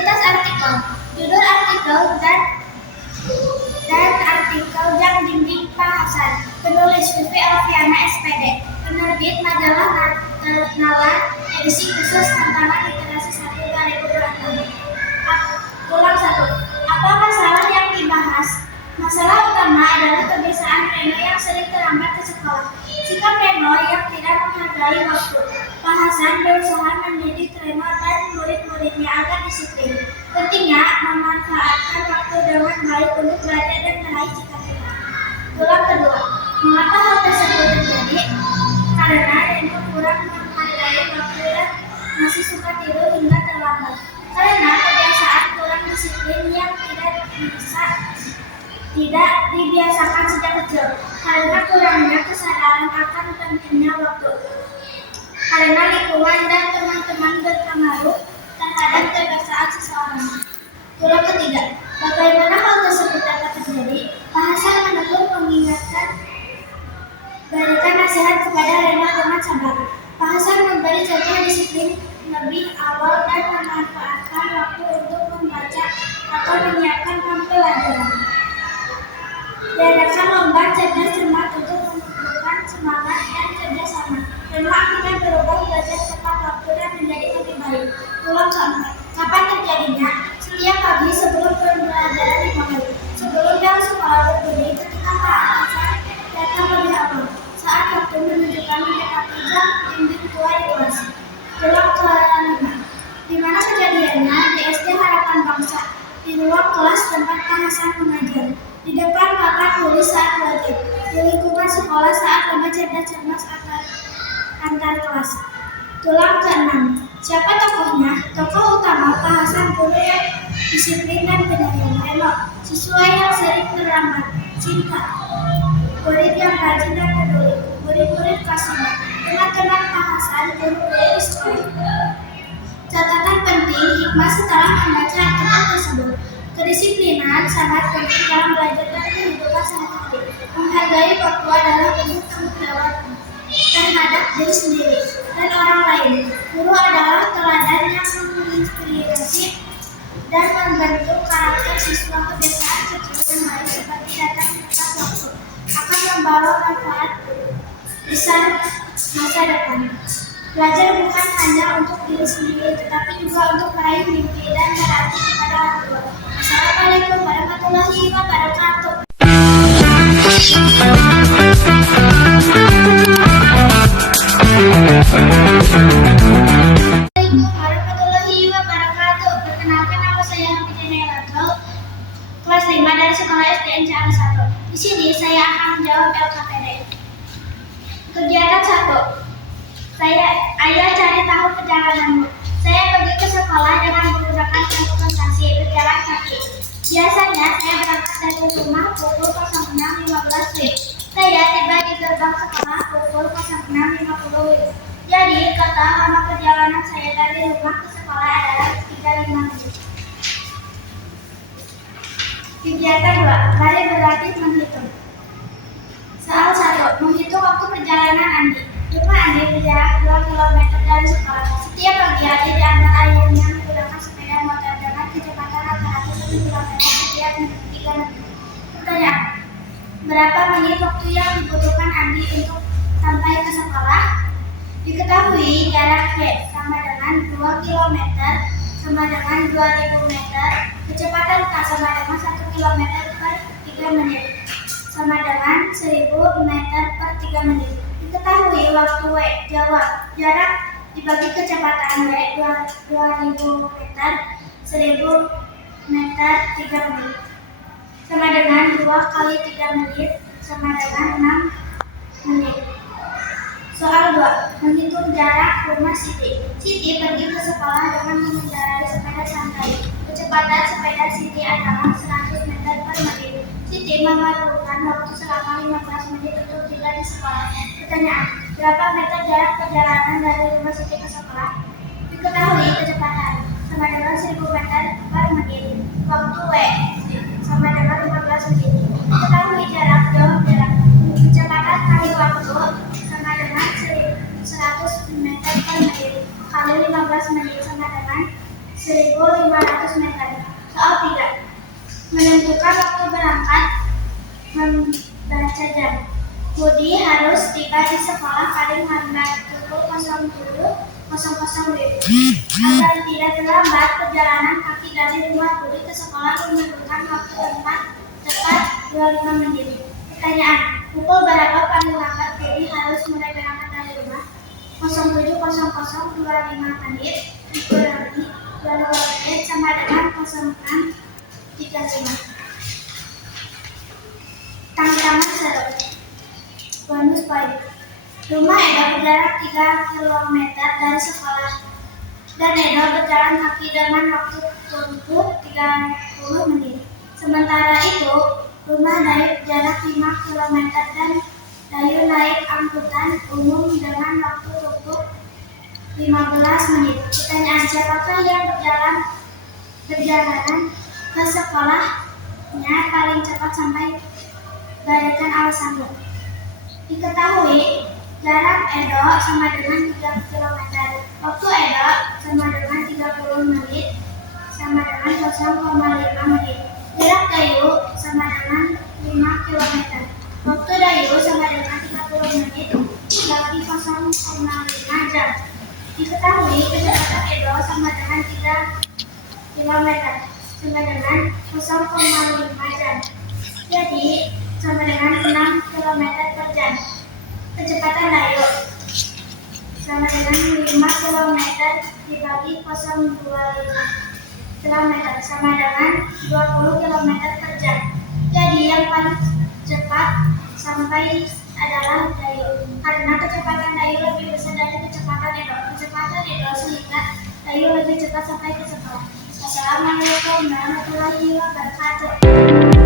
Identitas artikel. Judul artikel dan artikel Jam Dinding Pak Hasan. Penulis Vivi Alfiana SPD. Penerbit Majalah Nalar edisi khusus Tantangan Literasi 1 2026. Ulang 1. Apa masalah yang dibahas? Masalah utama adalah kebiasaan Reno yang sering terlambat ke sekolah. Sikap Reno yang tidak menghargai waktu. Pak Hasan berusaha mendidik Reno dan murid-muridnya agar disiplin. Pentingnya memanfaatkan waktu dengan baik untuk belajar dan meraih cita-cita. Ulang kedua. Mengapa hal tersebut terjadi? Karena Reno kurang menghargai waktu dan masih suka tidur hingga terlambat. Karena kebiasaan kurang disiplin yang tidak dibiasakan sejak kecil. Karena kurangnya kesadaran akan pentingnya waktu. Karena lingkungan dan teman-teman berpengaruh terhadap kebiasaan seseorang. Ulang ketiga. Bagaimana hal tersebut dapat terjadi? Pak Hasan menegur mengingatkan berikan nasihat kepada Reno dengan sabar. Pak Hasan memberi contoh disiplin lebih awal dan memanfaatkan waktu untuk membaca atau menyiapkan pembelajaran. Diadakan lomba cerdas cermat untuk menumbuhkan semangat dan kerjasama. Reno akhirnya berubah belajar tepat waktu dan menjadi lebih baik. Ulang keempat. Kapan terjadinya? Setiap pagi sebelum pembelajaran dimulai. Sebelum jam sekolah berbunyi, ketika Pak Hasan datang lebih awal. Saat waktu menunjukkan mendekati jam dinding tua di kelas. Ulang kelima. Di mana kejadiannya? Di SD Harapan Bangsa. Di ruang kelas tempat Pak Hasan mengajar. Di depan papan tulis saat belajar. Di lingkungan sekolah saat lomba cerdas cermat antar kelas. Tulang keenam. Siapa tokohnya? Tokoh utama Pak Hasan guru yang disiplin dan penyayang. Reno, siswa yang sering terlambat. Cinta, murid yang rajin dan peduli. Murid-murid kelas 5. Teman-teman Pak Hasan guru-guru di sekolah. Catatan penting hikmah setelah membaca artikel tersebut. Kedisiplinan sangat penting dalam belajar dan kehidupan sehari-hari. Menghargai waktu adalah bentuk tanggung jawab terhadap diri sendiri dan orang lain. Guru adalah teladan yang menginspirasi dan membentuk karakter siswa. Kebiasaan kecil dan baik seperti datang tepat waktu akan membawa manfaat besar masa depan. Belajar bukan hanya untuk diri sendiri, tetapi juga untuk meraih mimpi dan berbakti kepada orang tua. Assalamualaikum warahmatullahi wabarakatuh. Assalamualaikum warahmatullahi wabarakatuh. Perkenalkan, nama saya Hamidina Elato, kelas 5 dari sekolah SDN Cahaya 1. Di sini saya akan menjawab LKPD. Kegiatan 1. Ayah cari tahu perjalananmu. Saya pergi ke sekolah dengan menggunakan transportasi berjalan kaki. Biasanya saya berangkat dari rumah pukul 06.15 WIB. Saya tiba di gerbang sekolah pukul 06.50 WIB. Jadi total lama perjalanan saya dari rumah ke sekolah adalah 35 menit. Kegiatan 2. Mari berlatih menghitung. Soal 1. Menghitung waktu perjalanan Andi. Rumah Andi berjarak 2 km dari sekolah. Setiap pagi Andi diantar ayahnya menggunakan sepeda motor dengan kecepatan rata-rata 1 km setiap 3 menit. Pertanyaan. Berapa menit waktu yang dibutuhkan Andi untuk sampai ke sekolah? Diketahui jarak V sama dengan 2 km sama dengan 2000 meter. Kecepatan K sama dengan 1 km per 3 menit sama dengan 1000 meter per 3 menit. Diketahui waktu W. Jawab. Jarak dibagi kecepatan W 2000 meter 1000 meter 3 menit sama dengan 2 kali 3 menit sama dengan 6 menit. Soal 2. Menghitung jarak rumah Siti. Siti pergi ke sekolah dengan mengendarai sepeda santai. Kecepatan sepeda Siti adalah 100 meter per menit. Siti memerlukan waktu selama 15 menit untuk tiba di sekolah. Pertanyaan. Berapa meter jarak perjalanan dari rumah Siti ke sekolah? Diketahui kecepatan sama dengan 1000 meter per menit. Waktu W sama dengan 15 menit. Diketahui jarak. Jawab jarak. Kecepatan kali waktu sama dengan 100 meter per menit kali 15 menit sama dengan 1.500 meter. Soal 3. Menentukan waktu berangkat membaca jam. Budi harus tiba di sekolah paling lambat pukul 07.00 WIB. Agar tidak terlambat, perjalanan kaki dari rumah Budi ke sekolah memerlukan waktu tepat 25 menit. Pertanyaan, pukul berapa paling lambat Budi harus mulai berangkat dari rumah? 07.00 menit dikurangi 22 menit sama dengan 06.35. Tantangan seru. Bonus poin. Rumah Edo berjarak 3 km dari sekolah dan Edo berjalan kaki dengan waktu tempuh 30 menit. Sementara itu, rumah Dayu jarak 5 km dan Dayu naik angkutan umum dengan waktu tempuh 15 menit. Pertanyaan, siapakah yang berjalanan ke sekolahnya paling cepat sampai? Berikan alasanmu. Diketahui jarak Edo sama dengan 3 km. Waktu Edo sama dengan 30 menit sama dengan 0,5 menit. Jarak Dayu sama dengan 5 km. Waktu Dayu sama dengan 30 menit bagi 0,5 jam. Diketahui kecepatan Edo sama dengan 3 km sama dengan 0,5 jam. Jadi sama dengan 6 km per jam. Kecepatan Dayu sama dengan 5 km dibagi 0,25 km sama dengan 20 km per jam. Jadi yang paling cepat sampai adalah Dayu, karena kecepatan Dayu lebih besar dari kecepatan Edo. Kecepatan Edo sehingga Dayu lebih cepat sampai ke sekolah. Wassalamualaikum warahmatullahi wabarakatuh.